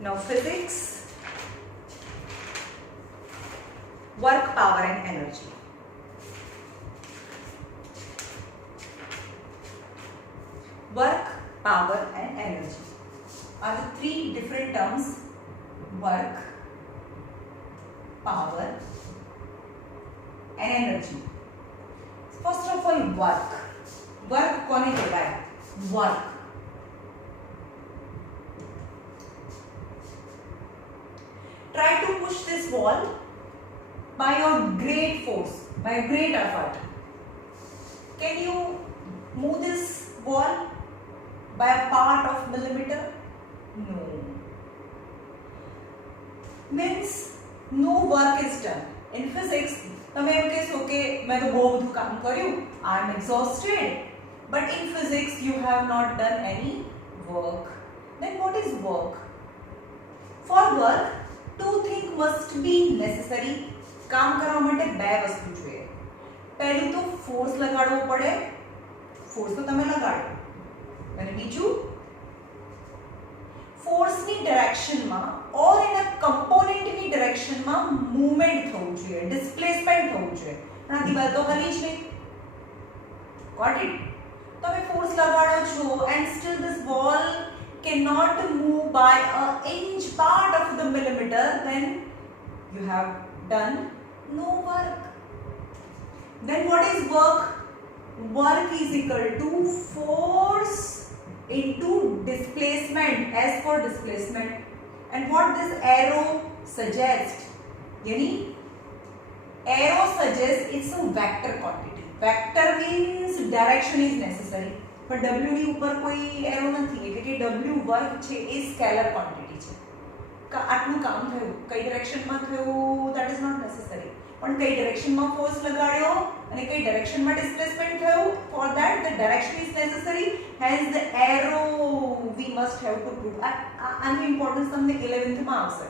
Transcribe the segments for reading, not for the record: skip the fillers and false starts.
Now physics, work, power and energy. Work, power and energy are the three different terms. Work, power and energy. First of all, work. Work કોને કહેવાય? Work. Try to push this wall by your great force, by a great effort. Can you move this wall by a part of millimeter? No. Means no work is done. In physics, તમે એમ કહેશો કે મેં તો બહુ બધું કામ કર્યું, I am exhausted. But in physics, you have not done any work. Then what is work? For work, two things must be necessary. કામ કરવા માટે બે વસ્તુ જોઈએ. પહેલું તો ફોર્સ લગાડવો પડે. ફોર્સ તો તમે લગાડો. અને બીજું ફોર્સની ડિરેક્શનમાં ઓર એના કમ્પોનન્ટની ડિરેક્શનમાં મૂવમેન્ટ થવું જોઈએ, ડિસ્પ્લેસમેન્ટ થવું જોઈએ. પણ આ દિવાલ તો હલી છે. Got it? તમે ફોર્સ લગાડો છો and still this wall cannot move by an inch part of the millimeter, then you have done no work. Then what is work? Work is equal to force into displacement, S for displacement. And what this arrow suggests, yani arrow suggests it's a vector quantity. Vector means direction is necessary, but W ની ઉપર કોઈ arrow નથી, એટલે કે W work છે એ scalar quantity છે. આટલું કામ થયું, કઈ ડિરેક્શનમાં થયું, that is not necessary. પણ કઈ ડિરેક્શનમાં ફોર્સ લગાડ્યો અને કઈ ડિરેક્શનમાં ડિસ્પ્લેસમેન્ટ થયું, for that the direction is necessary, hence the arrow we must have to prove. આનું ઇમ્પોર્ટન્સ તમને 11th માં આવશે,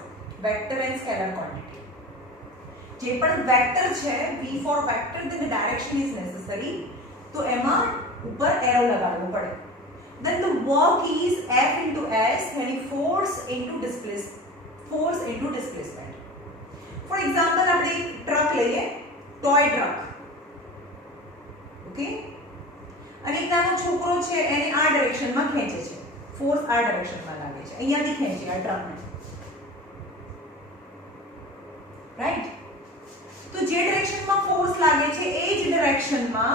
વેક્ટર એન્ડ સ્કેલર ક્વોન્ટિટી. જે પણ વેક્ટર છે, v for vector, then the direction is necessary, તો એમાં ઉપર એરો લગાડવો પડે. Then the work is F into S, yani force into displacement. For example, આપણે ટ્રક લઈએ, ટોય ટ્રક, ઓકે, અને એક નાનો છોકરો છે એને આ ડિરેક્શનમાં ખેંચે છે, ફોર્સ આ ડિરેક્શનમાં લાગે છે, અહીંયાથી ખેંચે આ ટ્રકને, રાઈટ? તો જે ડિરેક્શનમાં ફોર્સ લાગે છે એ જ ડિરેક્શનમાં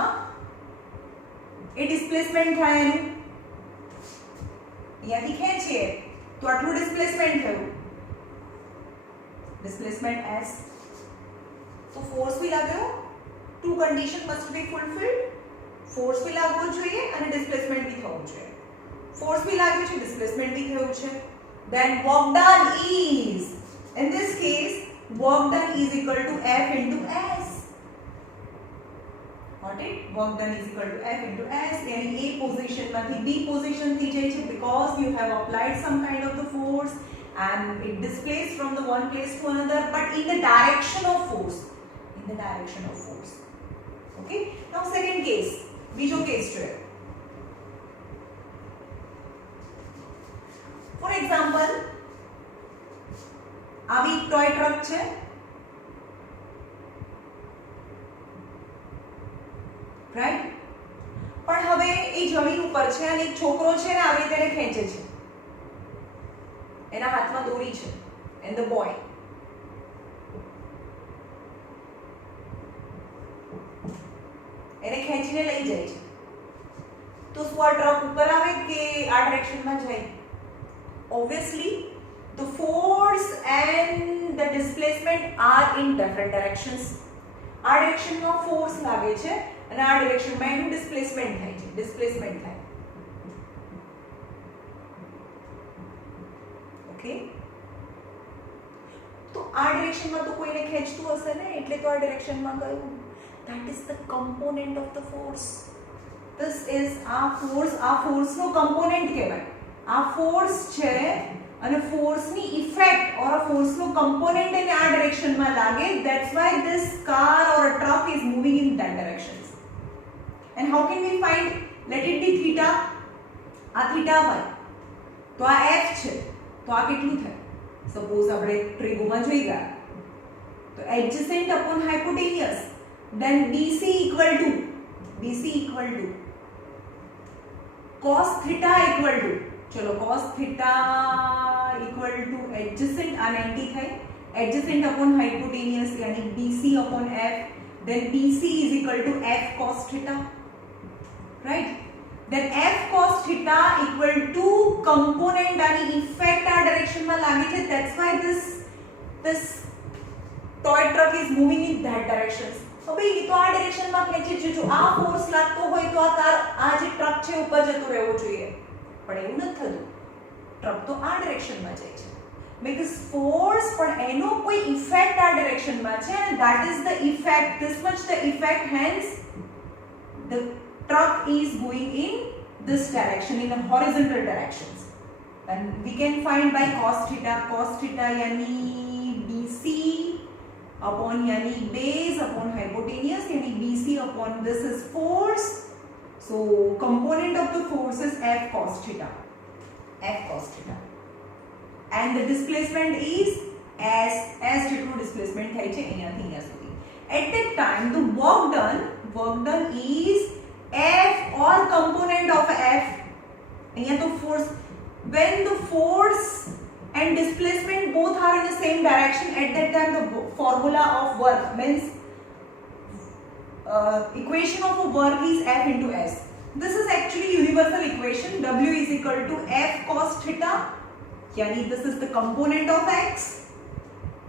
એ ડિસ્પ્લેસમેન્ટ થાય એનું. અહીંયાથી ખેંચીએ તો આટલું ડિસ્પ્લેસમેન્ટ થયું, displacement S. So force भी लाग्यो, two condition must be fulfilled. Force भी लागવો જોઈએ અને displacement भी થવું જોઈએ. Force भी लाग्યો છે, displacement भी થયું છે. Then work done is, in this case, work done is equal to F into S. Got it? Work done is equal to F into S. यानी A position માંથી B position થઈ જાય છે because you have applied some kind of the force and it displays from the one place to another, but in the direction of force. In the direction of force. Okay? Now second case, બીજો case છે. For example, આવી toy truck છે, right? પણ હવે એ જમીન ઉપર છે અને એક છોકરો છે ને આવી રીતે ખેંચે છે, એના હાથમાં દોરી છે, and the boy એને ખેંચીને લઈ જાય છે. તો શું આ ટ્રક ઉપર આવે કે આ ડિરેક્શનમાં જાય? Obviously the force and the displacement are in different directions. આ ડિરેક્શનમાં ફોર્સ લાગે છે અને આ ડિરેક્શનમાં એનું ડિસ્પ્લેસમેન્ટ થાય છે, ડિસ્પ્લેસમેન્ટ થાય. ઓકે, તો આ ડિરેક્શનમાં તો કોઈને ખેંચતું હશે ને, એટલે તો આ ડિરેક્શનમાં ગયું. That is the component of the force. This is આ ફોર્સનો કમ્પોનન્ટ કહેવાય. આ ફોર્સ છે અને ફોર્સની ઇફેક્ટ ઓર આ ફોર્સનો કમ્પોનન્ટ એને આ ડિરેક્શનમાં લાગે. That's why this car or a truck is moving in that directions. And how can we find? Let it be theta. આ theta હોય તો આ f છે, તો આ કેટલું થાય? સપોઝ આપણે ટ્રીગોમાં જોઈ ગયા તો એડજસન્ટ upon હાઇપોટેનિયસ then BC equal to cos theta equal to चलो cos theta equal to adjacent આ 90 થાય adjacent upon hypotenuse यानी BC upon F then BC is equal to F cos theta right then F cos theta equal to component आणि effect આ direction માં લાગે છે that's why this toy truck is moving in that directions તો ભાઈ એ તો આ direction માં ખેંચે છે જો આ ફોર્સ લાગતો હોય તો આ કાર આ જે ટ્રક છે ઉપર જતો રહેવો જોઈએ પણ એવું નથી થતું ટ્રક તો આ ડિરેક્શન માં જાય છે because force પણ એનો કોઈ ઇફેક્ટ આ ડિરેક્શન માં છે and that is the effect this much the effect hence the truck is going in this direction in the horizontal directions and we can find by cos theta यानी BC upon यानी base upon hypotenuse यानी BC upon this is force so component of the force is F cos theta and the displacement is as જેટલું displacement થાય છે અહીંયાથી અહીંયા સુધી at that time the work done is F or component of F અહીંયા તો force when the force and displacement both are in the same direction at that time the formula of work means equation of a work is F into S this is actually universal equation W is equal to F cos theta yani this is the component of X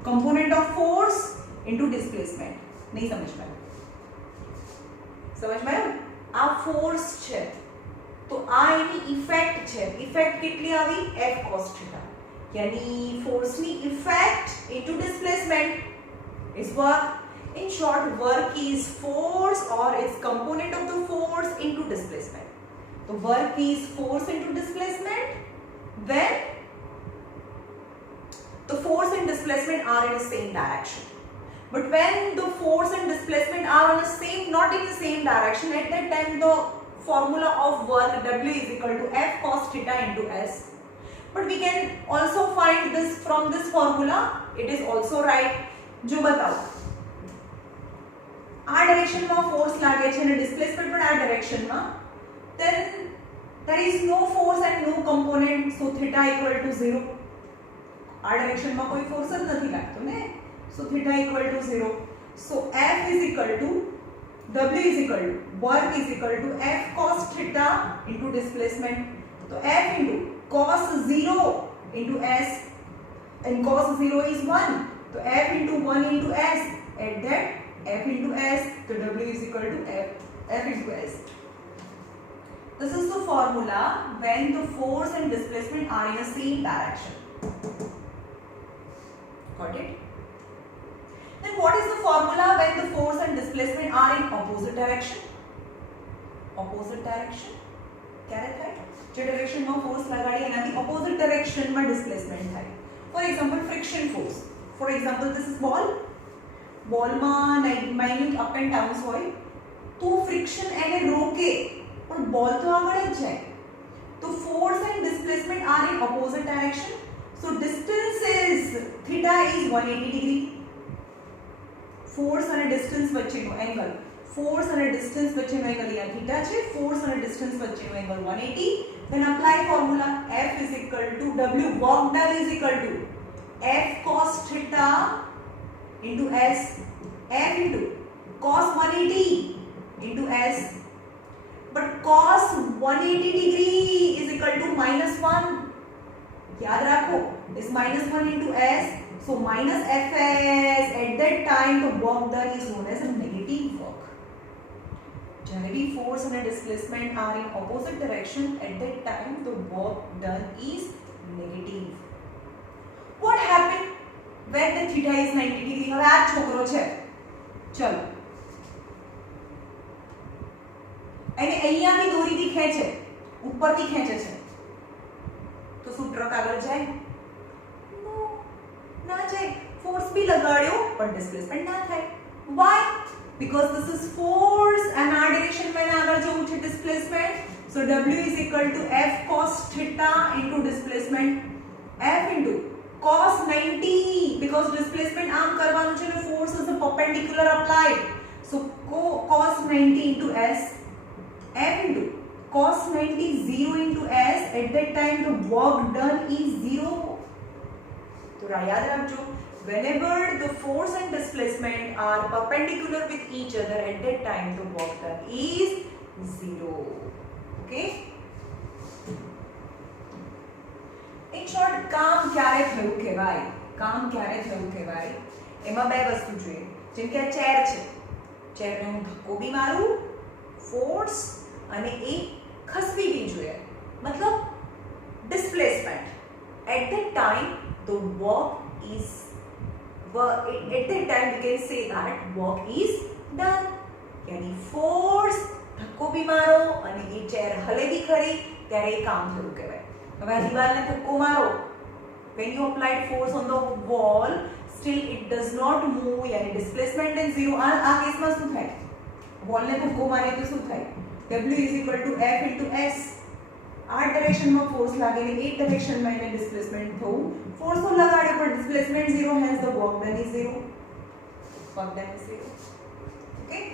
component of force into displacement नहीं समझ में आ force છે તો આ એની effect છે effect કેટલી આવી F cos theta यानी force ની effect into displacement is work in short work is force or its component of the force into displacement so work is force into displacement when the force and displacement are in the same direction but when the force and displacement are in the same not in the same direction at that time the formula of work W is equal to F cos theta into S but we can also find this from this formula it is also right जो बताओ આ direction માં force લાગે છે અને displacement પણ આ direction માં then there is no force and no component so theta equal to 0 આ ડાયરેક્શન માં કોઈ ફોર્સ જ નથી લાગતો ને so theta equal to 0 so F is equal to W is equal to work is equal to F cos theta into displacement so F into cos 0 into S and cos 0 is 1 so F into 1 into S at that F into S so W is equal to F into S this is the formula when the force and displacement are in the same direction got it then what is the formula when the force and displacement are in opposite direction ક્યારે થાય જે ડાયરેક્શનમાં force લગાડી એનાથી opposite ડાયરેક્શનમાં displacement થાય for example friction force for example this is બોલમાં minute up and downs હોય તો friction એને રોકે પણ બોલ તો આગળ જ જાય તો force and displacement are in opposite direction so distance is theta is 180 degree force અને ડિસ્ટન્સ વચ્ચેનો એંગલ force and distance વચ્ચેનો એંગલ અહીંયા થીટા છે force and distance વચ્ચેનો angle 180 then apply formula F is equal to W work done is equal to F cos theta into S F into cos 180 into S but cos 180 degree is equal to -1 याद रखो is -1 into S so minus Fs at that time the work done is known as a negative work જ્યારે भी force and displacement are in opposite direction at that time the work done is negative what happened when the theta is 90 degree હવે આ છોકરો છે ચલો એને અહીંયાથી દોરીથી ખેંચે ઉપરથી ખેંચે છે તો શું ટ્રક આગળ જાય નો ના જાય ફોર્સ બી લગાડ્યો પણ ડિસ્પ્લેસમેન્ટ ના થાય why because this is force and our direction માં આગળ જવું છે displacement so W is equal to F cos theta into displacement F into cos 90 because displacement આમ કરવાનું છે ને force is a perpendicular applied, so cos 90 into s f into cos 90 0 into s, at that time the work done is 0. तो याद रखो, whenever the force and displacement are perpendicular with each other, at that time the work done is 0. Okay. In short, કામ ક્યારે થયું કહેવાય? કામ ક્યારે થયું કહેવાય? એમાં બે વસ્તુ જોઈએ. જેમ કે આ ચેર છે, ચેરને હું ધક્કો બી મારું, ફોર્સ, અને એ ખસવી બી જોઈએ, મતલબ displacement. At that time the work is at that time we can say that work is done. यानी फोर्स ધક્કો બી મારો અને એ ચેર હલે બી ખરી ત્યારે એ કામ થયું કહેવાય. હવે આ દીવાલને ધક્કો મારો, when you applied force on the wall, still it does not move, यानी displacement is 0. આ કેસમાં શું થાય? વોલને ધક્કો મારીએ તો શું થાય? W is equal to F into S. આ ડાયરેક્શનમાં ફોર્સ લાગે ને એ ડાયરેક્શનમાં એને ડિસ્પ્લેસમેન્ટ થવું. ફોર્સ તો લગાડ્યો પણ displacement 0, hence the work done is 0. Work done is 0. Okay.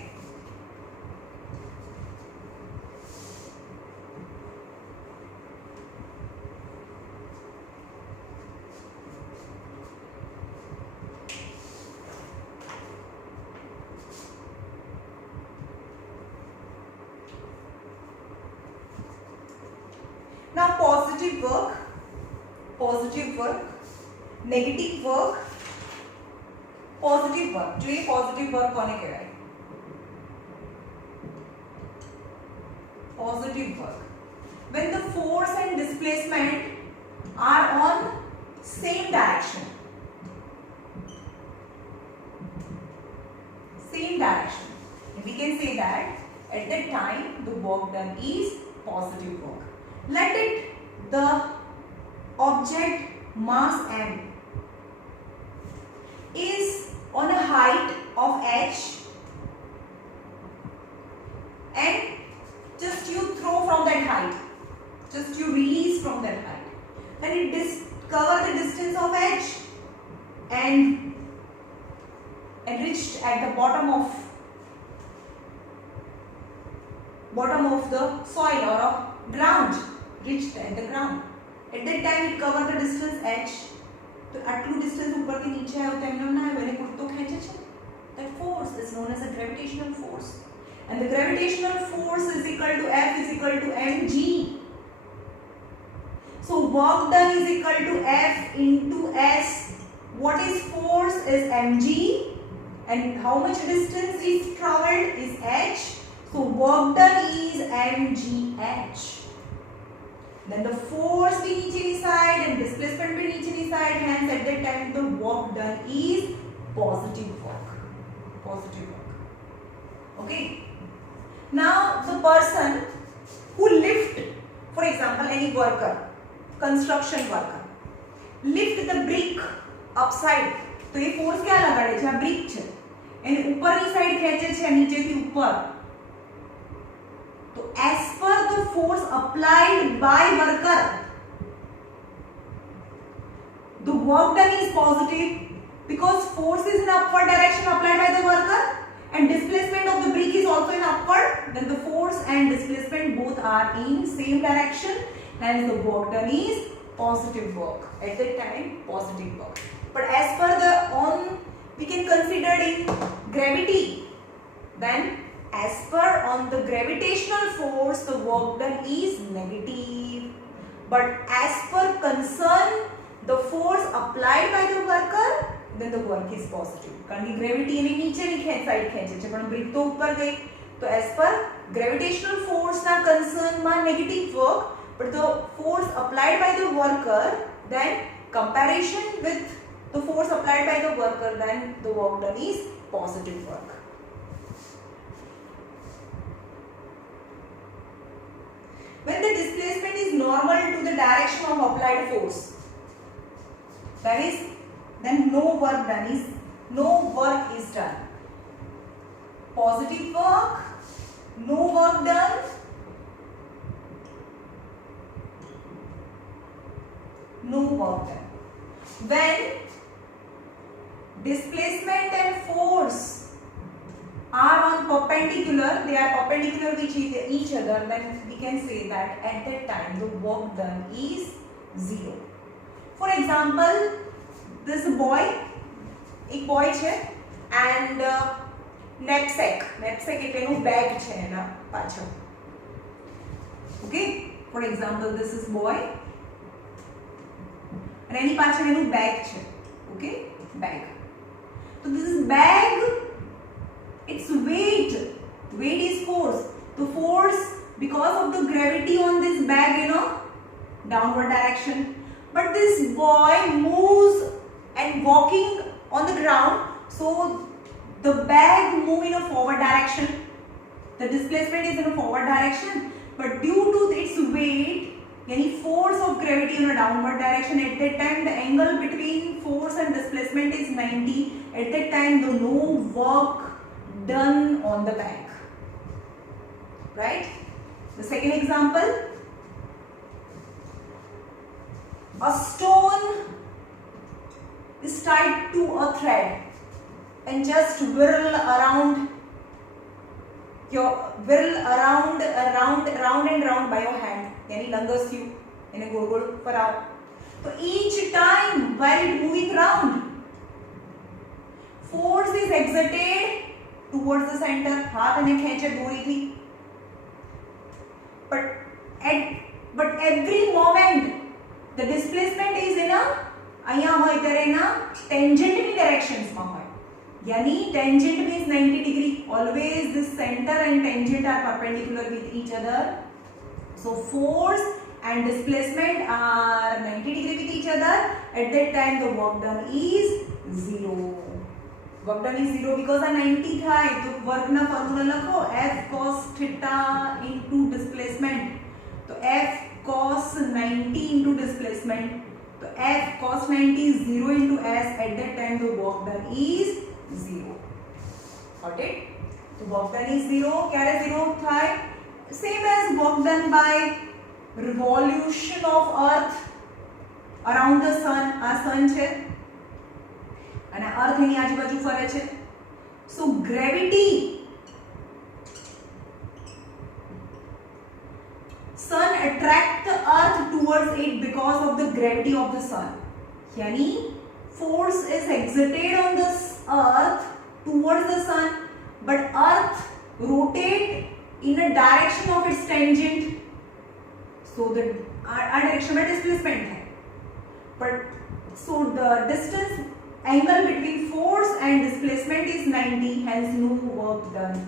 Now positive work, negative work, positive work. जो ये positive work कोने कहेगा? Positive work. When the force and displacement are on same direction. Same direction. We can say that at that time the work done is positive work. Let it the object mass m is on a height of h and just you throw from that height, just you release from that height, then it cover the distance of h and reached at the bottom of the soil or of ground, reached at the ground. At that time it cover the distance h. तो आटलू distance ऊपर के नीचे आयो तो Eminem ना आयो, એને કુરતો ખેંચે છે. That force is known as a gravitational force, and the gravitational force is equal to F is equal to mg. So work done is equal to F into S. What is force is mg, and how much distance is traveled is h. So work done is mgh. Then the force be नीचेनी side and displacement be नीचेनी side, hence at that time the work done is positive work. Positive work. Okay. Now the person who lift, for example, any worker, construction worker, lift the brick upside. तो ये force क्या लगाड़े છે? આ brick છે, એને ઉપરની side ખેંચે છે નીચેથી ઉપર. So as per the force applied by worker, the work done is positive because force is in upward direction applied by the worker and displacement of the brick is also in upward. Then the force and displacement both are in same direction, hence the work done is positive work. At that time, positive work. But as per the we can consider in gravity, then as per on the gravitational force the work done is negative, but as per concern the force applied by the worker, then the work is positive. કારણ કે gravity એને નીચેની side ખેંચે છે પણ brick તો ઉપર ગઈ, તો as per gravitational force ના concern માં negative work, but the force applied by the worker, then comparison with the force applied by the worker, then the work done is positive work. When the displacement is normal to the direction of applied force, then no work is done. Positive work, no work done. No work done. when displacement and force are on perpendicular, they are perpendicular with each other, then we can say that at that time the work done is 0. For example, this boy, एक boy છે and knapsack એટલે એનું bag છે એના પાછળ. Okay, for example, this is boy and એની પાછળ એનું bag છે. Okay, bag. So this is bag, its weight is force. The force because of the gravity on this bag in a downward direction. But this boy moves and walking on the ground, so the bag move in a forward direction. The displacement is in a forward direction, but due to its weight, any force of gravity in a downward direction, at that time the angle between force and displacement is 90. At that time, the no work done on the bag. Right? The second example, a stone is tied to a thread and just whirl around and round by your hand. यानी लंगस्यू એને ગોળ ગોળ ફરાવો. તો each time while it moving round, force is exerted towards the center. હાથ અને ખેંચે દોરીથી. But every moment the displacement is in a અહીંયા હોય ત્યારે એના tangentની directions માં હોય. यानी tangent means 90 degree. Always this center and tangent are perpendicular with each other. So force and displacement are 90 degree with each other. At that time the work done is 0. Work done is 0 because a 90 થાય તો work ના formula લખો F cos theta into displacement. તો F cos 90 into displacement. So F cos 90 is 0 into S. At that time the work done is 0. Got it? So work done is 0. ક્યારે 0 થાય? Same as work done by revolution of earth around the sun. આ sun છે અને earth એની આજુબાજુ ફરે છે. So gravity, sun attract the earth towards it because of the gravity of the sun. यानी force is exerted on this earth towards the sun, but earth rotate in a direction of its tangent. So the our direction में displacement है. But so the distance angle between force and displacement is 90. Hence no work done.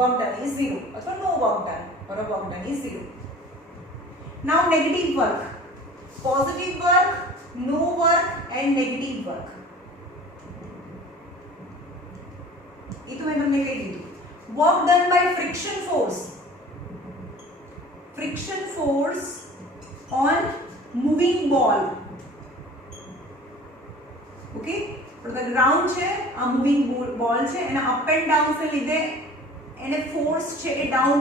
Work done is 0. So no work done or a work done is 0. Now negative work. Positive work, no work and negative work. ये तो मैं तुमने कही दी. Work done by friction force. Friction force on moving ball. Okay? તો the ground છે આ moving ball છે અને up and down से લીધે એને force છે એ down.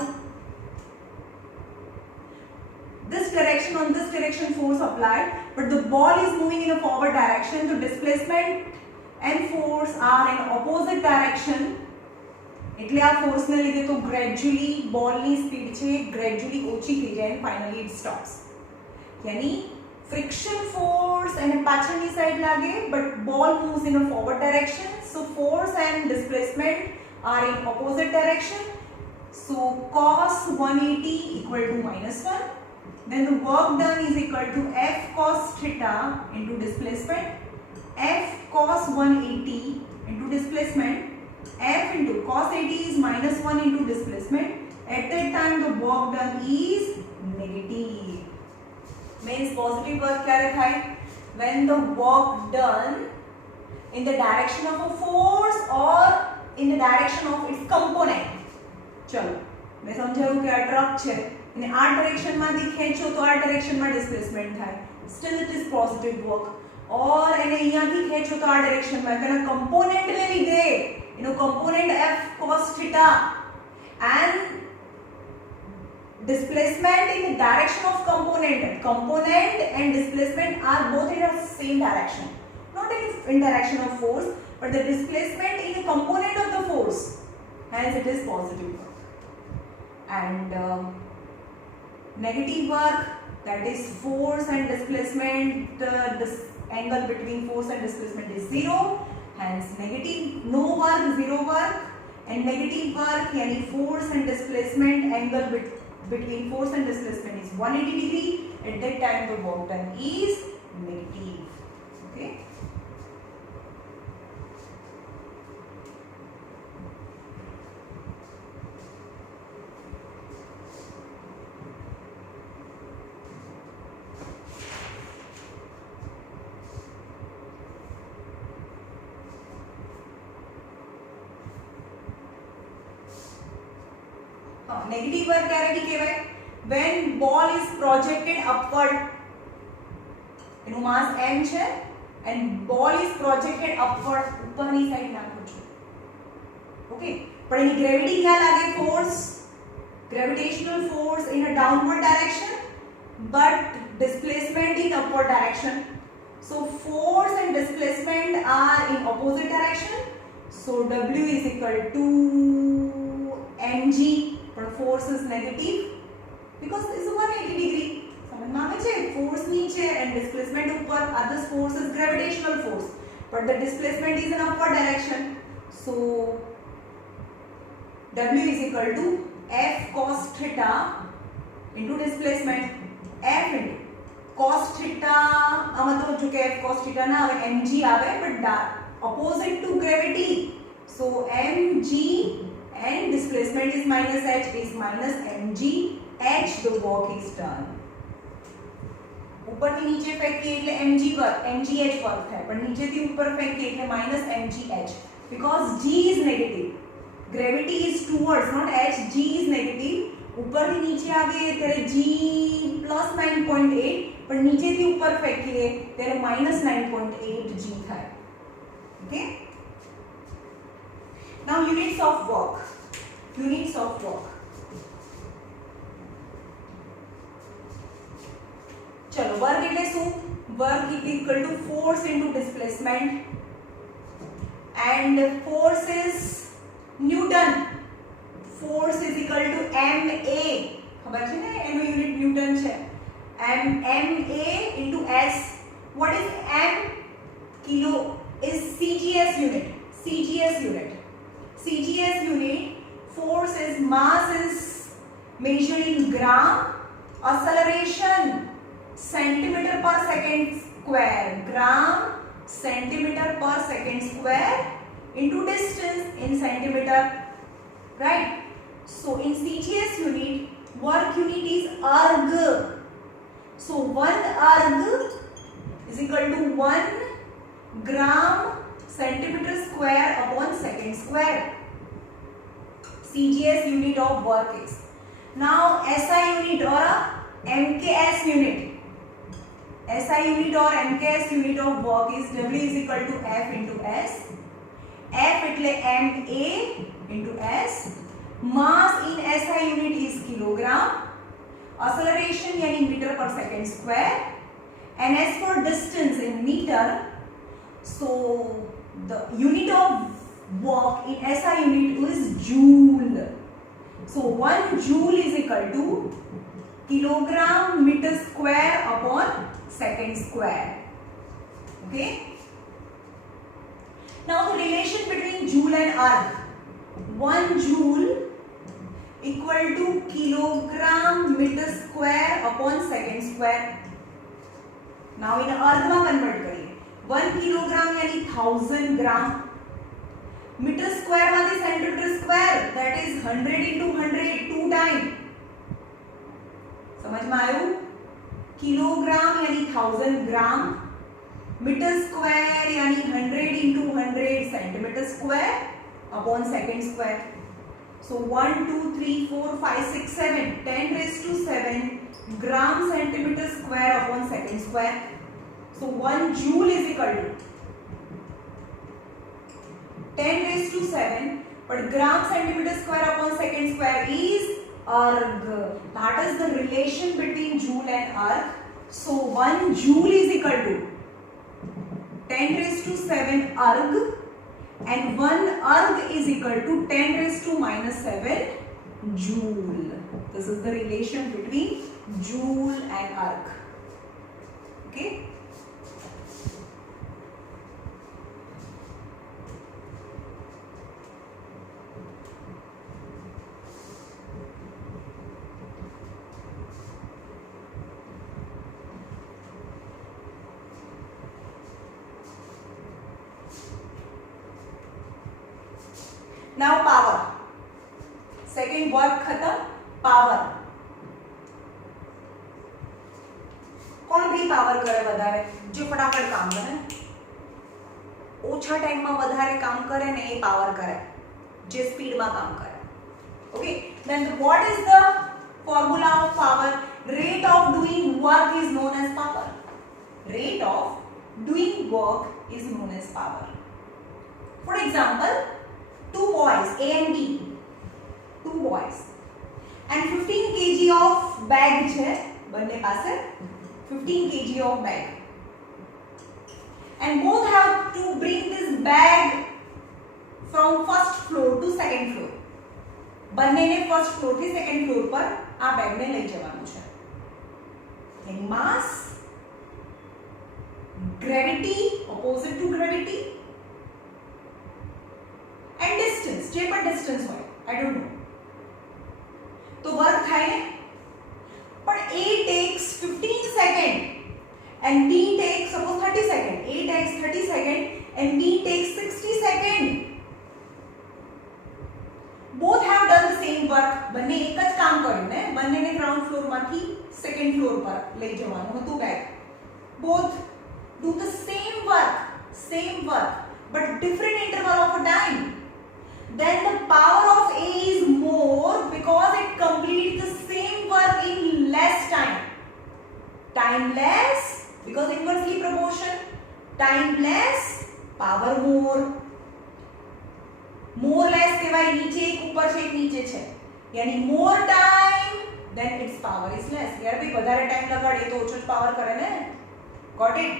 This direction on this direction force applied, but the ball is moving in a forward direction. So displacement and force are in opposite direction. એટલે આ force ને લીધે તો ગ્રેજ્યુઅલી બોલ ની સ્પીડ છે ગ્રેજ્યુઅલી ઓછી થઈ જાય and finally it stops. यानी friction force and પાછળની સાઈડ લાગે but ball moves in a forward direction, so force and displacement are in opposite direction. So cos 180 equal to -1. Then the work done is equal to F cos theta into displacement. F cos 180 into displacement. F into cos 80 is -1 into displacement. At that time the work done is negative. Means positive work क्યારે થાય? When the work done in the direction of a force or in the direction of its component. चलो मैं समझाऊं कि આ truck છે અને આ direction માંથી ખેંચો તો આ ડાયરેક્શન માં ડિસ્પ્લેસમેન્ટ થાય. Still it is positive work. और એને અહીંયાથી ખેંચો તો આ ડાયરેક્શન માં તેના કમ્પોનન્ટ ને લીધે એનો component F cos theta and displacement in the direction of component. Component and displacement are both in the same direction, not in direction of force, but the displacement in the component of the force, hence it is positive work. And negative work, that is force and displacement, this angle between force and displacement is 0, hence negative. No work, 0 work. And negative work, yani force and displacement angle between force and displacement is 180 degree. At that time the work done is negative. Okay. Negative work क्या रहेगी केवल when ball is projected upward, એનું માસ m છે and ball is projected upward, ઉપરની side નાખું છું. Okay, પણ એની gravity क्या લાગે? Force, gravitational force in a downward direction but displacement in upward direction. So force and displacement are in opposite direction. So W is equal to mg, but force is negative because this is 180 degree. समझ में છે? Force नीचे and displacement ऊपर. This force is gravitational force, but the displacement is in upward direction. So W is equal to F cos theta into displacement. F into cos theta, मतलब जो कि F cos theta ना आवे, mg आवे, but opposite to gravity. So mg and displacement is minus h, is minus mg h. The work is done. ऊपर થી નીચે ફેંકીએ એટલે mg વર્ક, mgh વર્ક થાય, પણ નીચેથી ઉપર ફેંકીએ એટલે minus mgh, because g is negative. Gravity is towards, not h. G is negative. ऊपर થી નીચે આવીએ ત્યારે g plus 9.8, પણ નીચેથી ઉપર ફેંકીએ ત્યારે minus 9.8 g થાય. Okay. Now units of work. Units of work. चलो वर्क એટલે શું? Work is equal to force into displacement, and force is Newton. Force is equal to ma. ખબર છે ને એનો યુનિટ ન્યૂટન છે. ma into s. What is m? Kilo is CGS unit. CGS unit. CGS unit. Force is mass is measured in gram. Acceleration centimeter per second square. Gram centimeter per second square into distance in centimeter. Right? So in CGS unit, work unit is erg. So 1 erg is equal to 1 gram centimeter square upon second square. CGS unit of work is. Now SI unit or MKS unit. SI unit or MKS unit of work is W is equal to F into S. F એટલે MA into S. Mass in SI unit is kilogram. Acceleration yani meter per second square. And as for distance in meter, so the unit of work in SI unit is joule. So 1 joule is equal to kilogram meter square upon second square. Okay. Now the relation between joule and erg. 1 joule equal to kilogram meter square upon second square. Now in erg में convert करिए. 1 kilogram यानी 1000 gram. Meter square माने centimeter square, that is 100 into 100, 2 time. समझ में आयु? Kilogram यानी 1000 ग्राम. Metre square यानी 100 into 100 centimeter square upon second square. So 1, 2, 3, 4, 5, 6, 7, 10 raised to 7 gram centimeter square upon second square. So 1 joule is equal to 10 raised to 7, but gram centimeter square upon second square is Arg. That is the relation between joule and arg. So 1 joule is equal to 10 raised to 7 arg, and 1 arg is equal to 10 raised to minus 7 joule. This is the relation between joule and arg. Okay. Now power. Second work खत्म. Power. कौन भी power करे વધારે? જે ફટાફટ કામ કરે, ઓછા ટાઈમમાં વધારે કામ કરે ને એ પાવર કરે, જે સ્પીડમાં કામ કરે. Okay, then what is the formula of power? Rate of doing work is known as power. Rate of doing work is known as power. For example, two boys, A and B, two boys, and 15 kg of bag છે બંને પાસે 15 kg of bag, and both have to bring this bag from first floor to second floor. બંનેને first floor થી second floor પર આ bag ને લઈ જવાનું છે. And mass, gravity, opposite to gravity, and distance, જે પણ distance હોય, I don't know. તો વર્ક થાય ને, પણ A takes 15 second and B takes suppose 30 second. A takes 30 second and B takes 60 second. Both have done the same work. બંને એક જ કામ કર્યું ને, બંનેને ગ્રાઉન્ડ ફ્લોર માંથી સેકન્ડ ફ્લોર પર લઈ જવાનું હતું bag. Both do the same work, but different interval of a time. Then the power of A is more because it completes the same work in less time. Time less because inversely proportion. Time less, power more. More less કહેવાય નીચે એક ઉપર છે એક નીચે છે. यानी more time then its power is less. यार भी વધારે ટાઈમ લગાડે તો ઓછો જ પાવર કરે ને. Got it?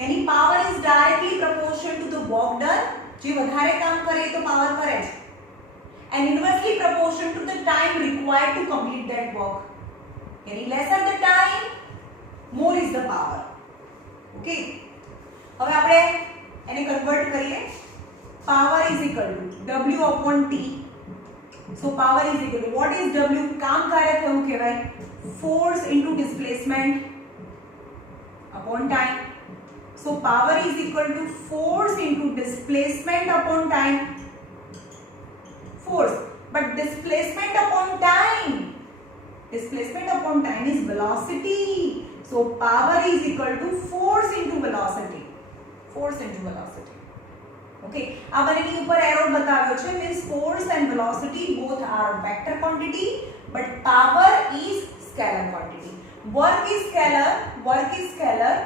यानी power is directly proportional to the work done. જે વધારે કામ કરે તો પાવર કરે છે, and inversely proportional to the time required to complete that work. यानी lesser the time, more is the power. Okay. હવે આપણે એને કન્વર્ટ કરીએ. Power is equal to W upon T. So power is equal to what is W? કામ કાર્ય થયું કહેવાય. Force into displacement upon time. So power is equal to force into displacement upon time. Force, but displacement upon time is velocity. So power is equal to force into velocity. Okay, આ બંનેની ઉપર arrow બતાવ્યો છે, means force and velocity both are vector quantity, but power is scalar quantity. Work is scalar,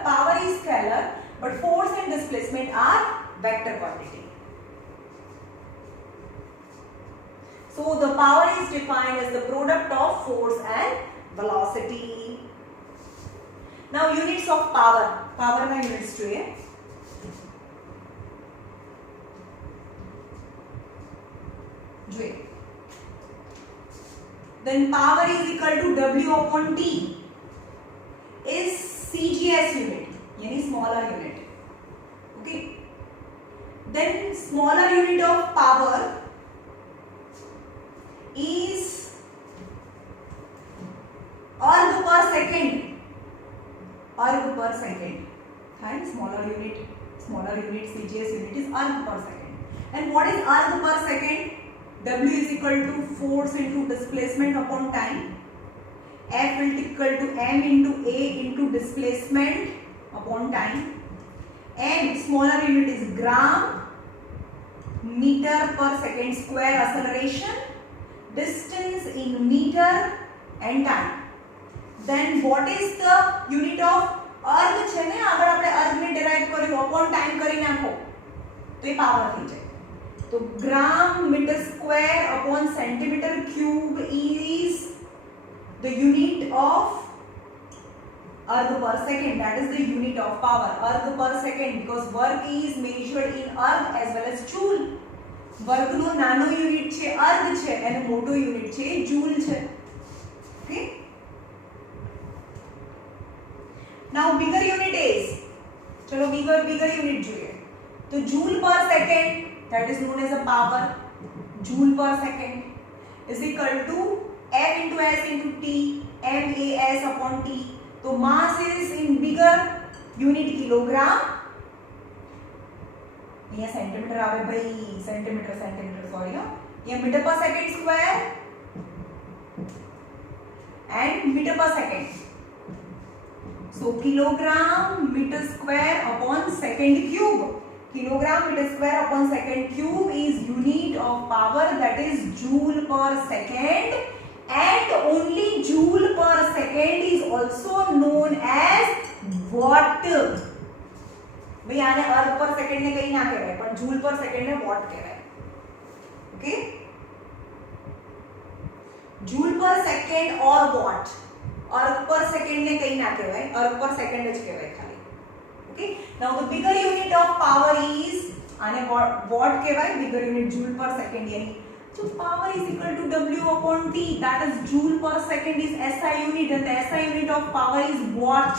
power is scalar, but force and displacement are vector quantity. So the power is defined as the product of force and velocity. Now units of power. Power na units જોઈએ. Then power is equal to W upon T is CGS unit, यानी smaller unit. Okay. Then smaller unit of power is erg per second. Right? Smaller unit CGS unit is erg per second. And what is erg per second? W is equal to force into displacement upon time. F will equal to m into a into displacement upon time. And smaller unit is gram meter per second square acceleration. Distance in meter and time. Then what is the unit of erg છે ને, આગળ આપણે erg ને ડેરાઇવ કર્યું upon time કરી નાખો તો એ power થઈ જાય. तो gram metre square upon centimetre cube is the unit of erg per second. That is the unit of power, erg per second, because work is measured in erg as well as joule. Work નો નાનો unit છે erg છે અને મોટો unit છે joule છે. Okay, now bigger unit is, ચલો bigger unit જોઈએ તો joule per second, that is known as a power. joule per second is equal to F into S into T, MAS upon T. तो mass is in bigger unit kilogram. ये centimetre आवे भाई, centimetre sorry, ये metre per second square and metre per second. So kilogram metre square upon second cube. Kilogram metre square upon second cube is unit of power, that is joule per second. And only joule per second is also known as watt. भाई आने अर्ग per second ने कहीं ना कहेवाय पण joule per second ने watt कहेवाय. Okay, joule per second और वॉट. अर्ग पर सेकंड ने कहीं ना कहेवाय, अर्ग पर सेकंड ज कहेवाय खाली. Okay, now the bigger unit of power is, आने वॉट कहेवाय, bigger unit joule per second. यानी so power is equal to W upon T, that is joule per second is SI unit, and the SI unit of power is watt.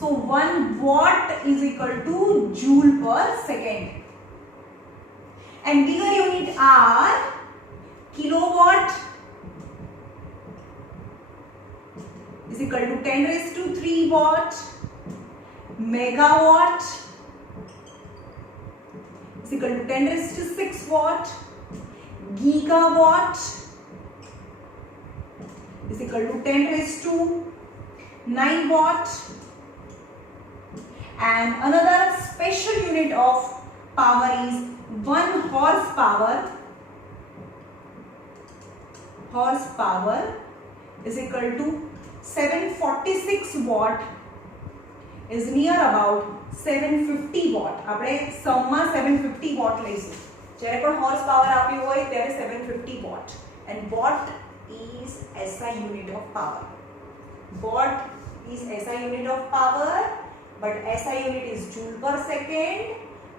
So 1 watt is equal to joule per second. And bigger unit are kilowatt is equal to 10 raised to 3 watt, megawatt is equal to 10 raised to 6 watt, gigawatt is equal to 10 raised to 9 watt. And another special unit of power is 1 horsepower. Horsepower is equal to 746 watt is near about 750 watt. આપણે સમમાં 750 watt લઈશું. જ્યારે પણ horse power આપ્યું હોય ત્યારે 750 watt. And watt is SI unit of power. Watt is SI unit of power, but SI unit is joule per second.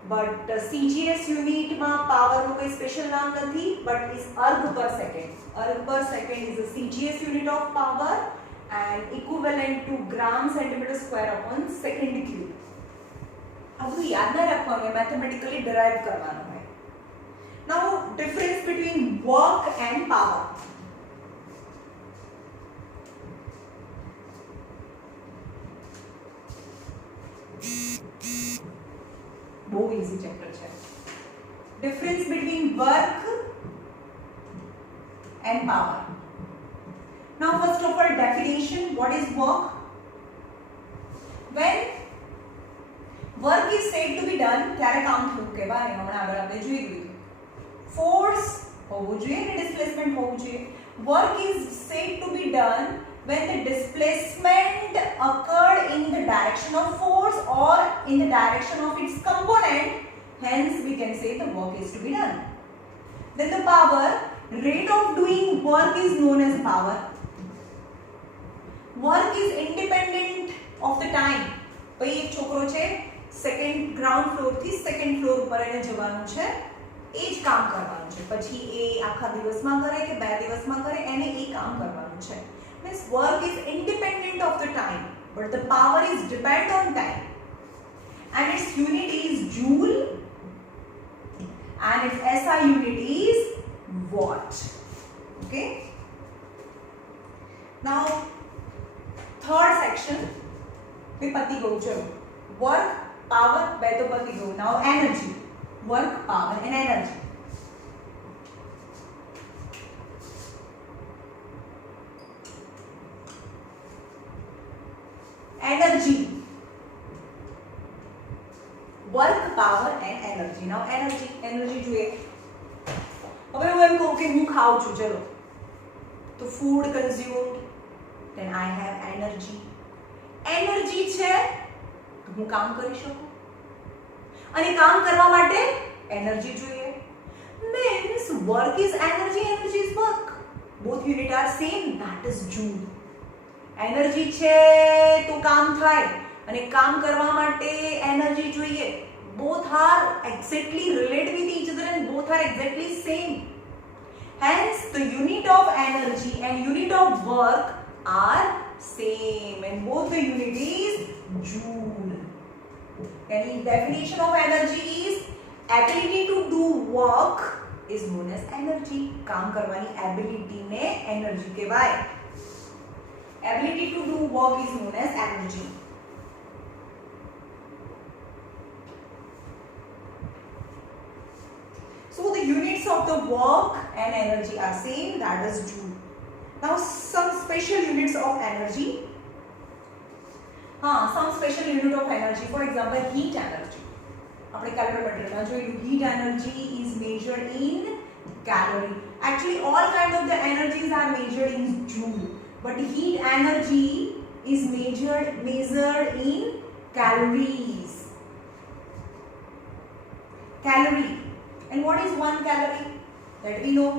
But CGS યુનિટમાં પાવરનું કોઈ સ્પેશિયલ નામ નથી, but is અર્ગ per second. Erg per second is a CGS unit of power and equivalent to gram centimetre square upon second cube. આ બધું યાદ ના રાખવાનું, મેથેમેટિકલી ડિરાઇવ કરવાનું હોય. Now, difference between work and power. बहुत easy chapter है. Difference between work and power. Now, first of all, definition. What is work? When work is said to be done, ત્યારે કામ થયું કહેવાય. હમણાં આગળ આપણે જોઈ ગયું. Force હોવું જોઈએ અને displacement હોવું જોઈએ. Work is said to be done when the displacement occurred in the direction of force or in the direction of its component. Hence, we can say the work is to be done. Then the power, rate of doing work is known as power. Work is independent of the time. ભાઈ એક છોકરો છે second ground floor થી second floor ઉપર એને જવાનું છે, એ જ કામ કરવાનું છે. પછી એ આખા દિવસમાં કરે કે 2 દિવસમાં કરે, એને એ કામ કરવાનું છે. Means work is independent of the time, but the power is depend on time. And its unit is joule and its SI unit is watt. Okay. Now, third section, we pati go chalo. Work, power, by to pati go. Now, energy. Work, power and energy. Energy. Work, power and energy. Now, energy જોઈએ. હવે હું એમ કહું કે હું ખાઉં છું, ચલો તો food consumed, then I have energy. Energy છે તો હું કામ કરી શકું, અને કામ કરવા માટે એનર્જી જોઈએ. means work is energy, energy is work. Both unit are same, that is joule. Energy છે તો કામ થાય અને કામ કરવા માટે એનર્જી જોઈએ. Both are exactly related with each other and both are exactly same. Hence the unit of energy and unit of work are same and both the unit is joule. Any definition of energy is ability to do work is known as energy. काम करवानी ability ने energy कहेवाय. Ability to do work is known as energy. So the units of the work and energy are same, that is joule. Now some special units of energy. Some special unit of energy. For example, heat energy. આપણે કેલ્ક્યુલેટરમાં જોયું, heat energy is measured in calorie. Actually all kind of the energies are measured in joule, but heat energy is measured in calories. Calorie. And what is 1 calorie? That we know.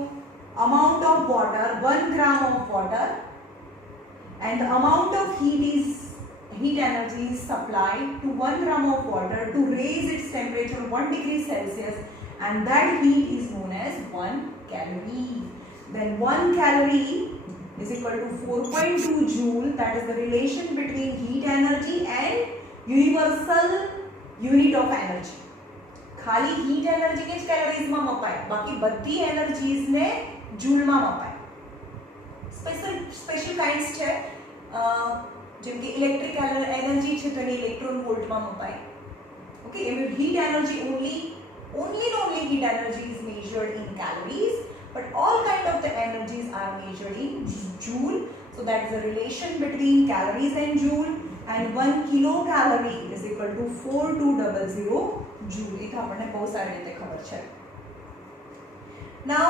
Amount of water, 1 gram of water, and the amount of heat energy is supplied to 1 gram of water to raise its temperature 1 degree Celsius, and that heat is known as 1 calorie. Then 1 calorie is equal to 4.2 joule. That is the relation between heat energy and universal unit of energy. ખાલી heat energy ને જ calories માં મપાય, બાકી બધી energies ને joule માં મપાય. Special kinds છે, જેમ કે ઇલેક્ટ્રિક એનર્જી છે તો એને ઇલેક્ટ્રોન વોલ્ટ માં મપાય. ઓકે, એમાં heat energy only heat energy is measured in calories, but all kind of the energies are measured in joule. So that is the relation between calories and joule, and 1 kilocalorie is equal to 4200 joule. એ તો આપણને બહુ સારી રીતે ખબર છે. Now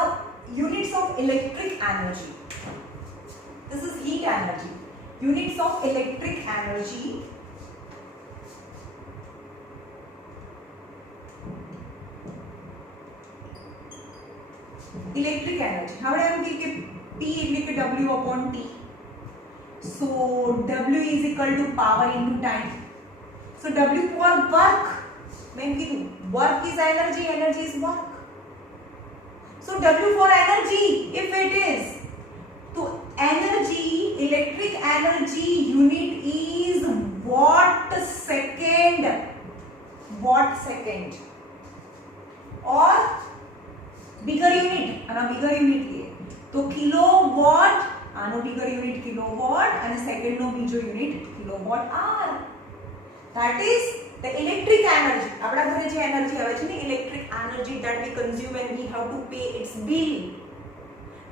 units of electric energy. This is heat energy. Units of electric energy. Electric energy. આપણે એમ કહીએ કે P એટલે કે W upon T. So W is equal to power into time. So W for work. મેં કીધું work is energy, energy is work. So W for energy, if it is, so energy, electric energy unit is watt second or bigger unit. આના bigger unit છે તો kilowatt, આનો bigger unit kilowatt અને second નો બીજો unit kilowatt hour. That is the electric energy. આપણા ઘરે જે energy આવે છે ને electric energy that we consume and we have to pay its bill.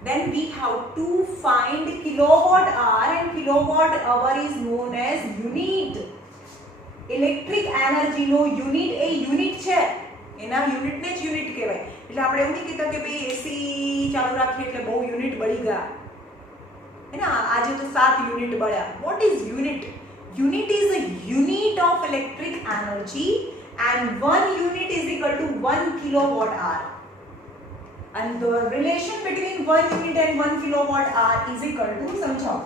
Then we have to find kilowatt hour, and kilowatt hour is known as unit. Electric energy no unit A unit છે, એના unit ને જ unit કહેવાય. એટલે આપણે એવું નહીં કહેતા કે ભાઈ એસી ચાલુ રાખીએ એટલે બહુ યુનિટ બળી ગયા, હે ને? આજે તો 7 unit બળ્યા. What is unit? Unit is a unit of electric energy, and 1 unit is equal to 1 kilowatt hour. And the relation between 1 unit and 1 kilowatt hour is equal to, समझाओ,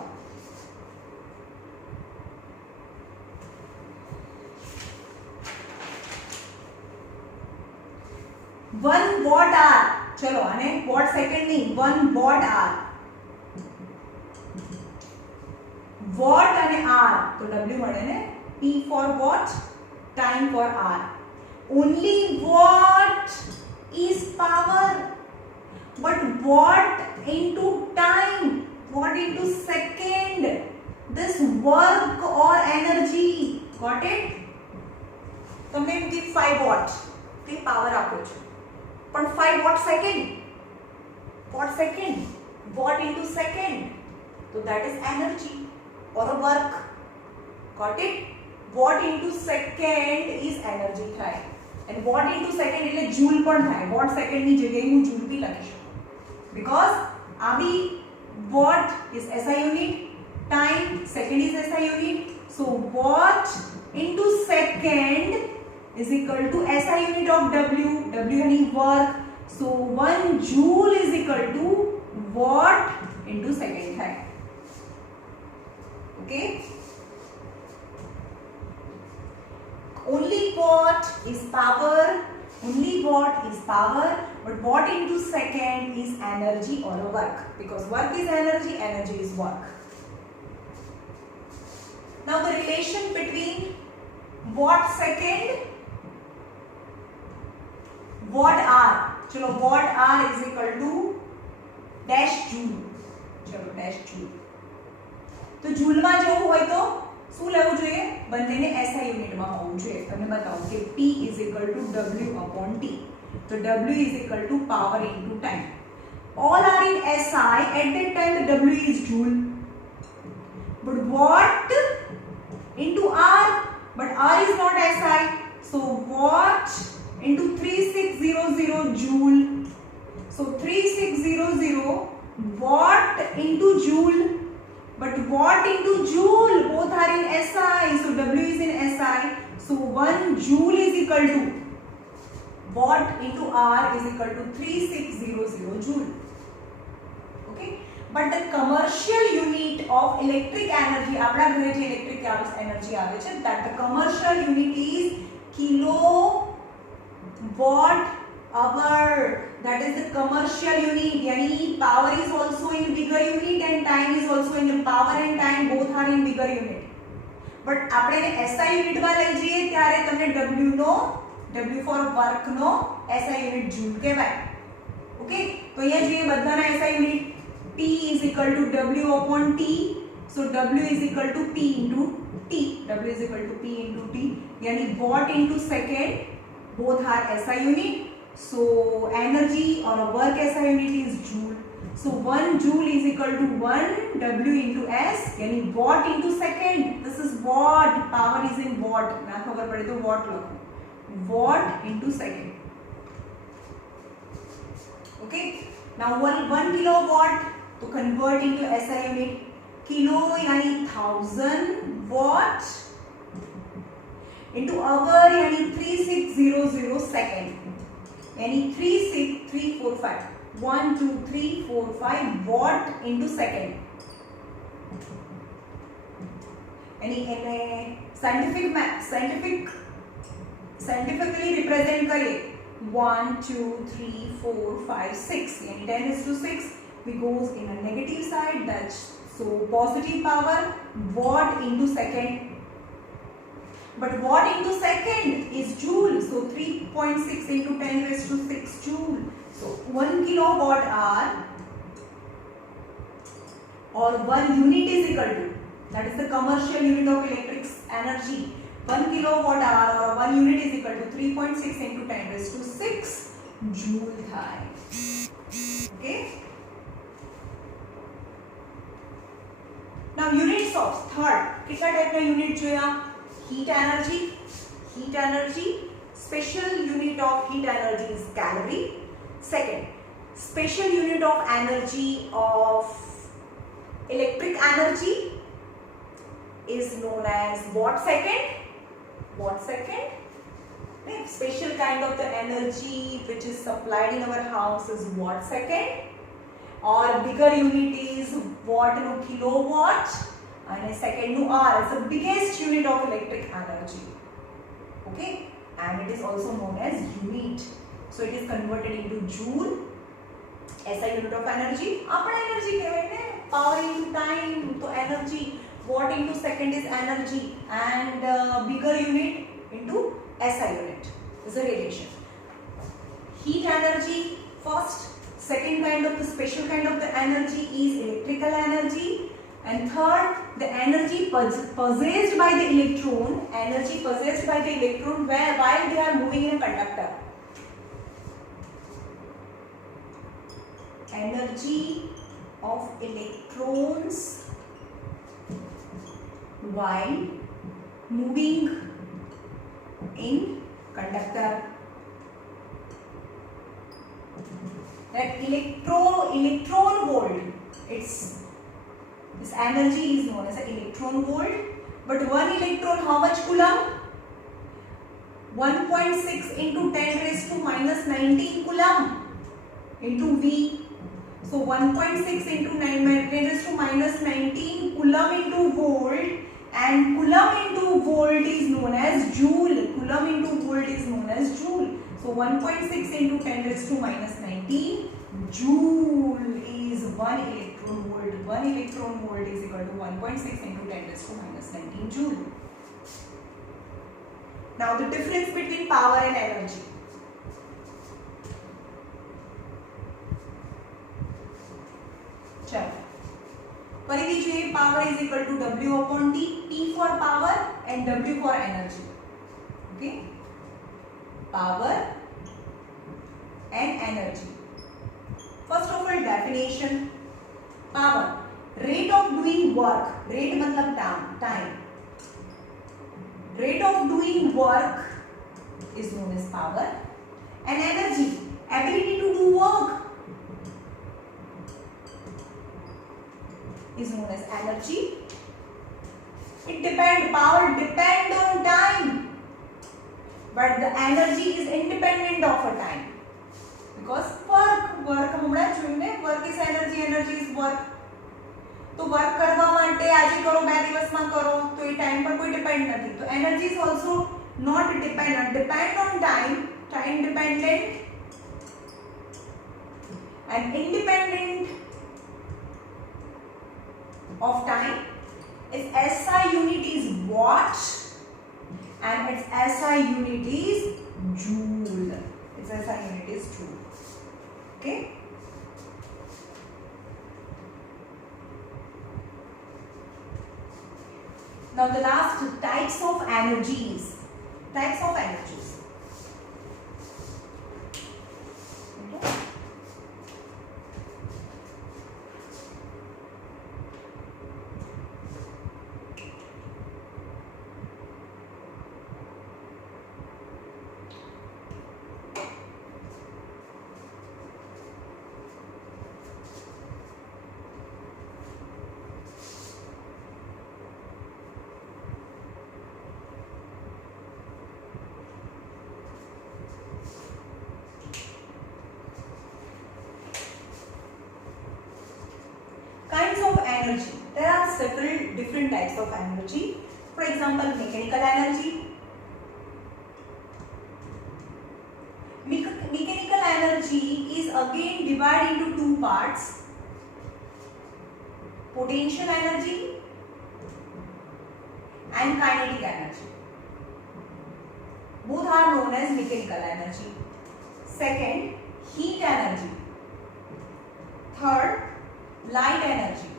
1 watt hour. चलो आने watt second नहीं, 1 watt hour. watt અને hour તો W મળે ને, P for watt, time for hour. Only watt is power, but watt into time, watt into second, this work or energy. Got it? તમને એમ કે 5 watt તે power આપો છો, પણ 5 watt second watt into second, so that is energy or work. Got it? Watt into second is energy થાય, and watt into second એટલે joule પણ થાય. watt second ની જગ્યાએ હું joule भी લખી શકું, because આ બી watt is SI unit, time second is SI unit, so watt into second is equal to SI unit of W. W यानी work, So 1 joule is equal to watt into second है. Okay. Only watt is power. Only watt is power. But watt into second is energy or a work. Because work is energy, energy is work. Now the relation between watt second, watt hour. चलो watt hour is equal to dash joule. चलो dash joule. तो joule में जो હોય તો શું લેવું જોઈએ? બંનેને SI યુનિટમાં હોવું જોઈએ. તમને બતાવું કે P is equal to W upon T. તો W is equal to power into time. All are in SI. At that time the W is joule. But watt into R. But R is not SI. So watt into 3600 joule. So 3600 watt into joule. But watt into joule both are in SI. So W is in SI. So 1 joule is equal to watt into R is equal to 3600 joule. Okay. But the commercial unit of electric energy, આપણા ઘરે જે electric energy આવે છે, that the commercial unit is kilowatt hour. That is the commercial unit. यानी power is also in bigger unit and time is also in the power and time both are in bigger unit. But આપણે SI unit માં લઈ જઈએ ત્યારે તમને W નો W for work નો SI unit joule કહેવાય. ઓકે, તો અહીંયા જોઈએ બધાના SI unit. P is equal to W upon T. So W is equal to P into T. W is equal to P into T. यानी watt into second both are SI unit. So energy or a work SI unit is joule. So 1 joule is equal to 1 W into S. यानी watt into second. This is watt. Power is in watt. ना खबर पड़े तो watt लखो. Watt into second. Okay. Now 1 kilowatt to convert into SI unit. Kilo यानी 1000 watt into hour यानी 3600 second. यानी 36345 1 2 3 4 5 watt into second. यानी એને scientifically represent करिए 1 2 3 4 5 6 यानी 10:6 we goes in a negative side. That's so positive power watt into second. But watt into second is joule. So 3.6 into 10⁶ joule. So 1 kilowatt hour or 1 unit is equal to, that is the commercial unit of electric energy. 1 kilowatt hour or 1 unit is equal to 3.6 into 10⁶ joule થાય. Okay. Now units of third. કેટલા ટાઈપના unit જોયા? Heat energy. Heat energy. Special unit of heat energy is calorie. Second, special unit of energy of electric energy is known as watt second. Watt second. Special kind of the energy which is supplied in our house is watt second. Or bigger unit is watt no kilowatt. And a second no R is the biggest unit of electric energy. Okay, and it is also known as unit. So it is converted into joule. SI unit of energy. अपना energy कहते हैं. Power into time तो energy. Watt into second is energy, and bigger unit into SI unit is a relation. Heat energy first. Second kind of the special kind of the energy is electrical energy. And third, the energy possessed by the electron, while they are moving in a conductor. Energy of electrons while moving in conductor. That electron volt, this energy is known as an electron volt. But one electron, how much coulomb? 1.6 into 10⁻⁻19 coulomb. into V. So 1.6 into 10 raised to minus 19 coulomb into volt, and coulomb into volt is known as joule. Coulomb into volt is known as joule. So 1.6 into 10 raised to minus 19 joule is 1 electron volt. 1 electron volt is equal to 1.6 into 10 raised to minus 19 joule. Now the difference between power and energy. चलो कर दीजिए, power is equal to W upon T, T for power and W for energy. Okay, power and energy. First of all definition. Power, rate of doing work. Rate मतलब time. Rate of doing work is known as power. And energy, ability to do work is known as energy. Power depend on time, but the energy is independent of a time, because work હમણાં જોઈને, work is energy, energy is work. તો work કરવા માટે આજે કરો, 2 દિવસમાં કરો, તો એ ટાઈમ પર કોઈ ડિપેન્ડ નથી. તો energy is also not depend on time dependent and independent of time. Its SI unit is watt and its SI unit is joule. Its SI unit is joule. Okay. Now the last, types of energies. Types of energies. Okay. Kinds of energy. There are several different types of energy. For example, mechanical energy. Mechanical energy is again divided into two parts: potential energy and kinetic energy. Both are known as mechanical energy. Second, heat energy. Third, light energy.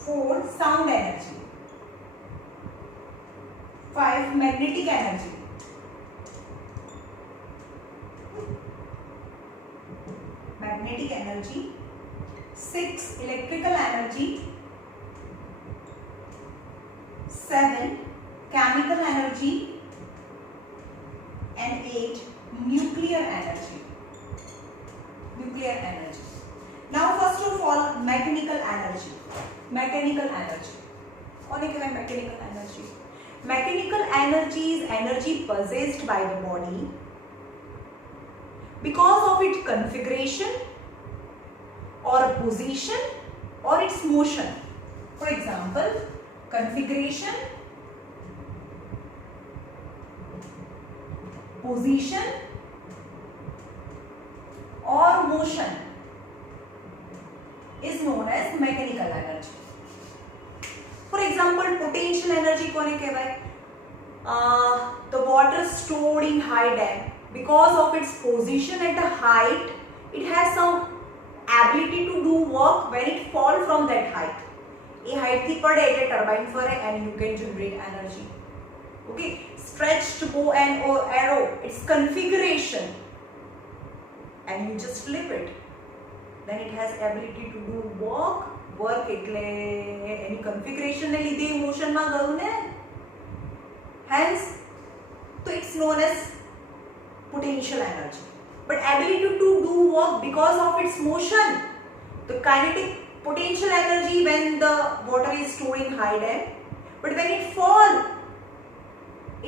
4, sound energy. 5, magnetic energy. Magnetic energy. 6, electrical energy. 7, chemical energy. And 8, nuclear energy. Nuclear energy. Now first of all, mechanical energy. Mechanical energy. कौन है mechanical energy? Mechanical energy is energy possessed by the body because of its configuration or position or its motion. For example, configuration, position or motion is known as mechanical energy. For example, potential energy कोने कहवाय? The water stored in high dam, because of its position at a height, it has some ability to do work when it fall from that height. ये height थी पड़े એટલે turbine ફરે and you can generate energy. Okay, stretched bow and arrow, its configuration, and you just flip it, then it has ability to do work. એટલે એની configuration ને લીધે motion માં ગયું ને, hence so it's known as potential energy. But ability to do work because of its motion, the kinetic potential energy when the water is stored in high dam, but when it fall,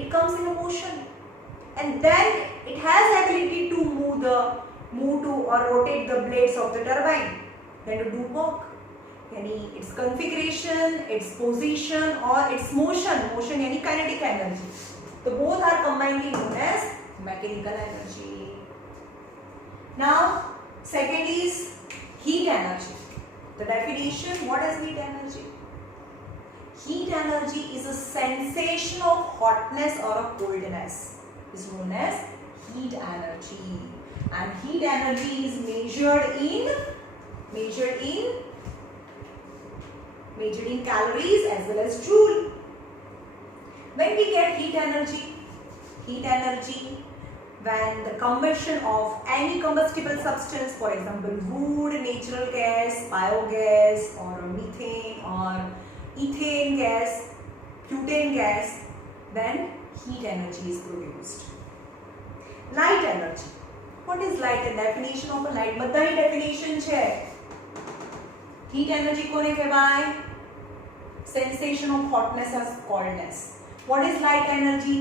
it comes in a motion, and then it has ability to move the move to or rotate the blades of the turbine than to do work. यानी its configuration, its position or its motion यानी kinetic energy. So both are combinedly known as mechanical energy. Now second is heat energy. The definition, what is heat energy? Heat energy is a sensation of hotness or a coldness is known as heat energy, and heat energy is measured in calories as well as joule. When we get heat energy when the combustion of any combustible substance, for example wood, natural gas, biogas or methane or ethane gas, butane gas, then heat energy is produced. Light energy. What is light? The definition of a light બધાની definition છે. Heat energy કોને કહેવાય? Sensation of hotness or coldness. What is light energy?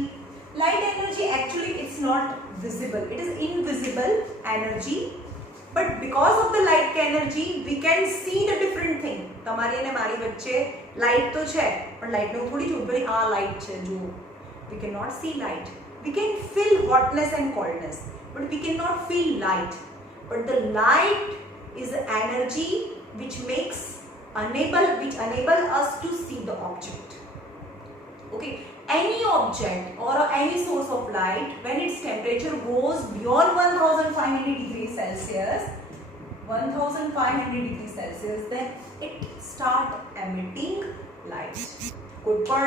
Light energy actually it's not visible. It is invisible energy. But because of the light energy, we can see the different thing. તમારી અને મારી વચ્ચે light તો છે, પણ light નો થોડી જ ભાઈ આ light છે જો. We cannot see light. We can feel hotness and coldness, but we cannot feel light. But the light is energy which enable us to see the object. Okay, any object or any source of light, when its temperature goes beyond 1500 degrees Celsius, then it start emitting light. કોઈ પણ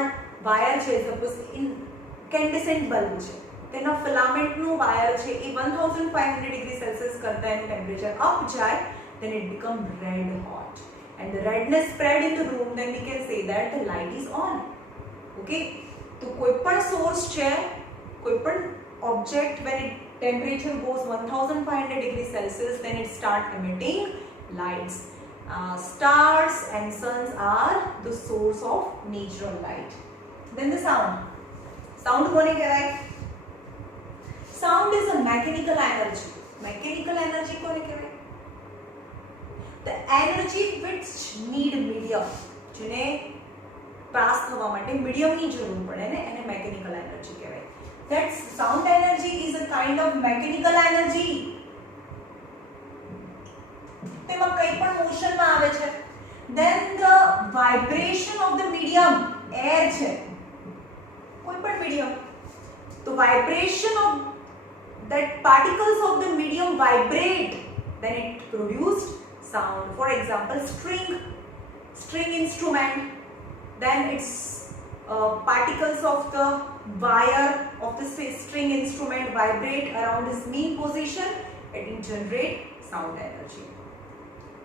wire છે, suppose ઇન્કેન્ડેસન્ટ bulb છે, તેના ફિલામેન્ટનું wire છે એ 1500 degree Celsius કરતા એનું temperature up જાય, then it become red hot, and the redness spread in the room, then we can say that the light is on. Okay, તો કોઈ પણ સોર્સ છે, કોઈ પણ object, when it temperature goes 1500 degrees Celsius, then it start emitting lights. Stars and suns are the source of natural light. Then the sound કોને કહેવાય? Sound is a mechanical energy. Mechanical energy કોને કહેવાય? The energy which need medium, જેને pass થવા માટે મીડિયમની જરૂર પડે ને, એને mechanical energy કહેવાય. That sound energy is a kind of mechanical energy. તેમાં કંઈ પણ મોશનમાં આવે છે, then the vibration of the medium, air છે, કોઈ પણ medium, the vibration of that particles of the medium vibrate, then it produced sound. For example, string instrument, then its particles of the wire of the string instrument vibrate around its mean position, and it generate sound energy.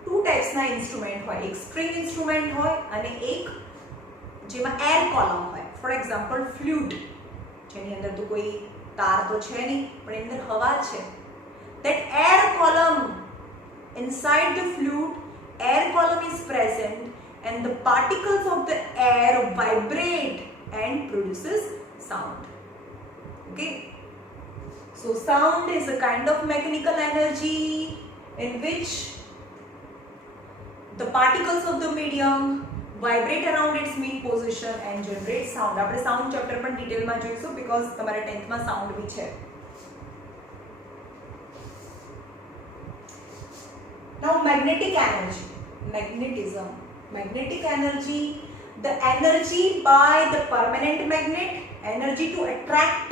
Two types ના instrument હોય, એક string instrument હોય અને એક જેમાં air column હોય. For example, flute, જેની અંદર તો કોઈ તાર તો છે નહીં, પણ એની અંદર હવા છે. That air column, inside the flute, air column is present, and the particles of the air vibrate and produces sound. Okay, so sound is a kind of mechanical energy in which the particles of the medium vibrate around its mean position and generate sound. આપણે sound chapter પણ ડિટેલમાં જોઈશું, because તમારે 10th માં sound બી છે. Now magnetic energy, magnetism. Magnetic energy, the energy by the permanent magnet, energy to attract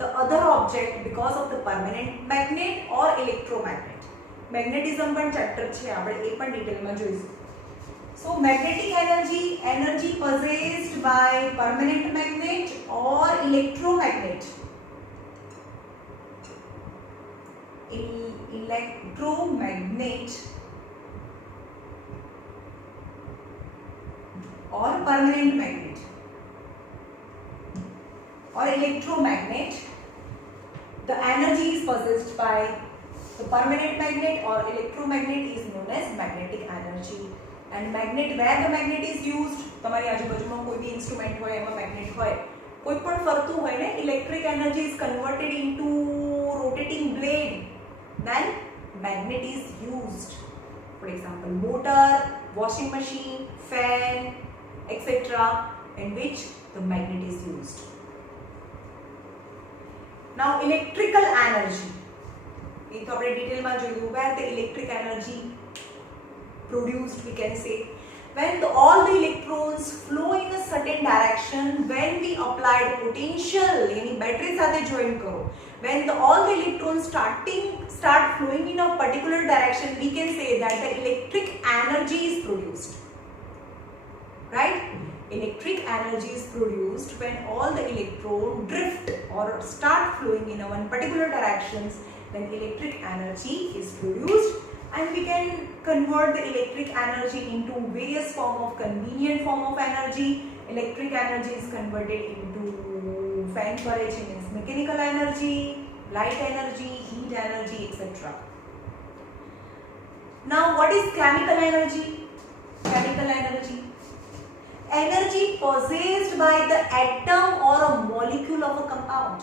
the other object because of the permanent magnet or electromagnet. Magnetism પણ chapter છે, આપણે એ પણ ડિટેલમાં જોઈશું. So magnetic energy possessed by permanent magnet or electromagnet. Electromagnet or permanent magnet or electromagnet, the energy is possessed by the permanent magnet or electromagnet is known as magnetic energy. And magnet, where the magnet is used, તમારી આજુબાજુમાં કોઈ બી instrument હોય એમાં magnet હોય, કોઈ પણ ફરતું હોય ને, electric energy is converted into rotating blade, then magnet is used. For example, motor, washing machine, fan, etc. in which the magnet is used. Now electrical energy. ये तो अपने डिटेल में जोયું where the electric energy produced, we can say, when all the electrons flow in a certain direction, when we applied potential, यानी battery साथे join करो, when all the electrons start flowing in a particular direction, we can say that the electric energy is produced, right? Electric energy is produced when all the electrons drift or start flowing in a one particular directions, then electric energy is produced. And we can convert the electric energy into various convenient form of energy. Electric energy is converted into fan fare છે means mechanical energy, light energy, heat energy, etc. Now what is chemical energy? Chemical energy. Energy possessed by the atom or a molecule of a compound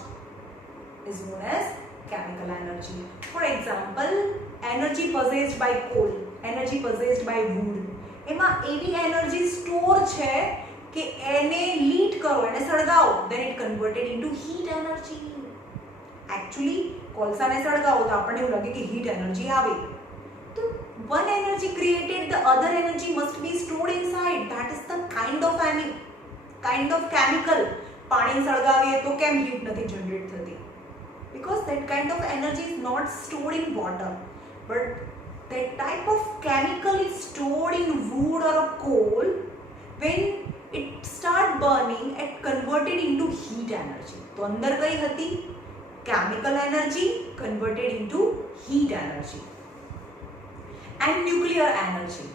is known as chemical energy. For example, energy possessed by coal, energy possessed by wood. એમાં એવી energy store છે કે એને heat કરો, એને સળગાવો, then it converted into heat energy. Actually કોલસાને સળગાવો તો આપણને એવું લાગે કે heat energy આવે. તો one energy created, the other energy must be stored inside. That is the kind of chemical. પાણી સળગાવીએ તો કેમ heat નથી generate થતી? Because that kind of energy is not stored in water. But that type of chemical is stored in wood or a coal. When it start burning, it converted into heat energy. तो अंदर कई हती chemical energy converted into heat energy. And nuclear energy.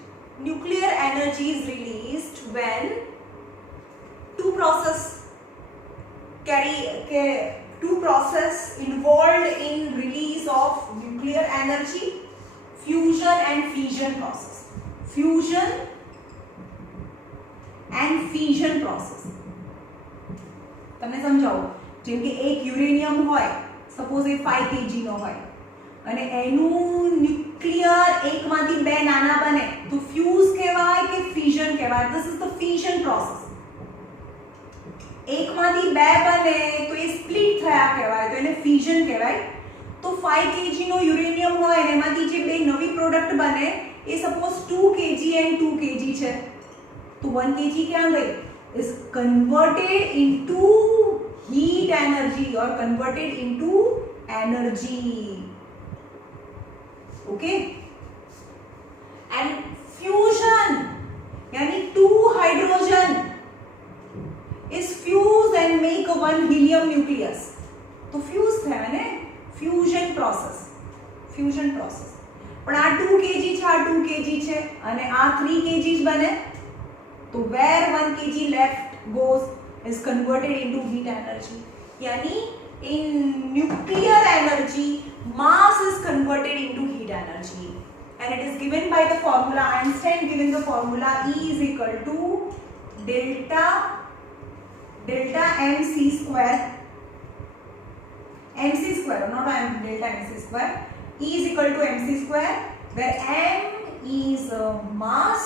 Nuclear energy is released when two process involved in release of nuclear energy, fusion and fission process. Fusion and fission process. તમને સમજાવો, જેમ કે એક uranium હોય, suppose એ 5 kg નો હોય અને એનું nuclear એકમાંથી બે નાના બને તો ફ્યુઝ કહેવાય કે ફિઝન કહેવાય? This is the fission process. એકમાંથી બે બને તો એ સ્પ્લિટ થયા કહેવાય, તો એને ફિઝન કહેવાય. તો 5 kg નો યુરેનિયમ હોય અને એમાંથી જે બે નવી પ્રોડક્ટ બને એ સપોઝ 2 kg and 2 kg છે, તો 1 kg ક્યાં ગઈ? Is converted into heat energy or converted into energy. Okay? And fusion यानी 2 hydrogen is fused and make a 1 helium nucleus. तो fuse થયા ને, fusion process. પણ આ 2 kg છે, આ 2 kg છે અને આ 3 kg બને તો where 1 kg left goes is converted into heat energy. यानी in nuclear energy mass is converted into heat energy, and it is given by the formula. Einstein given the formula E is equal to delta mc square, not delta mc square. E is equal to mc square, where m is mass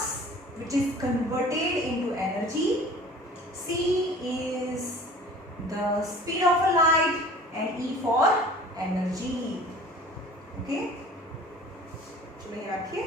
which is converted into energy, c is the speed of a light, and E for energy. Okay, चलो ये रखिए.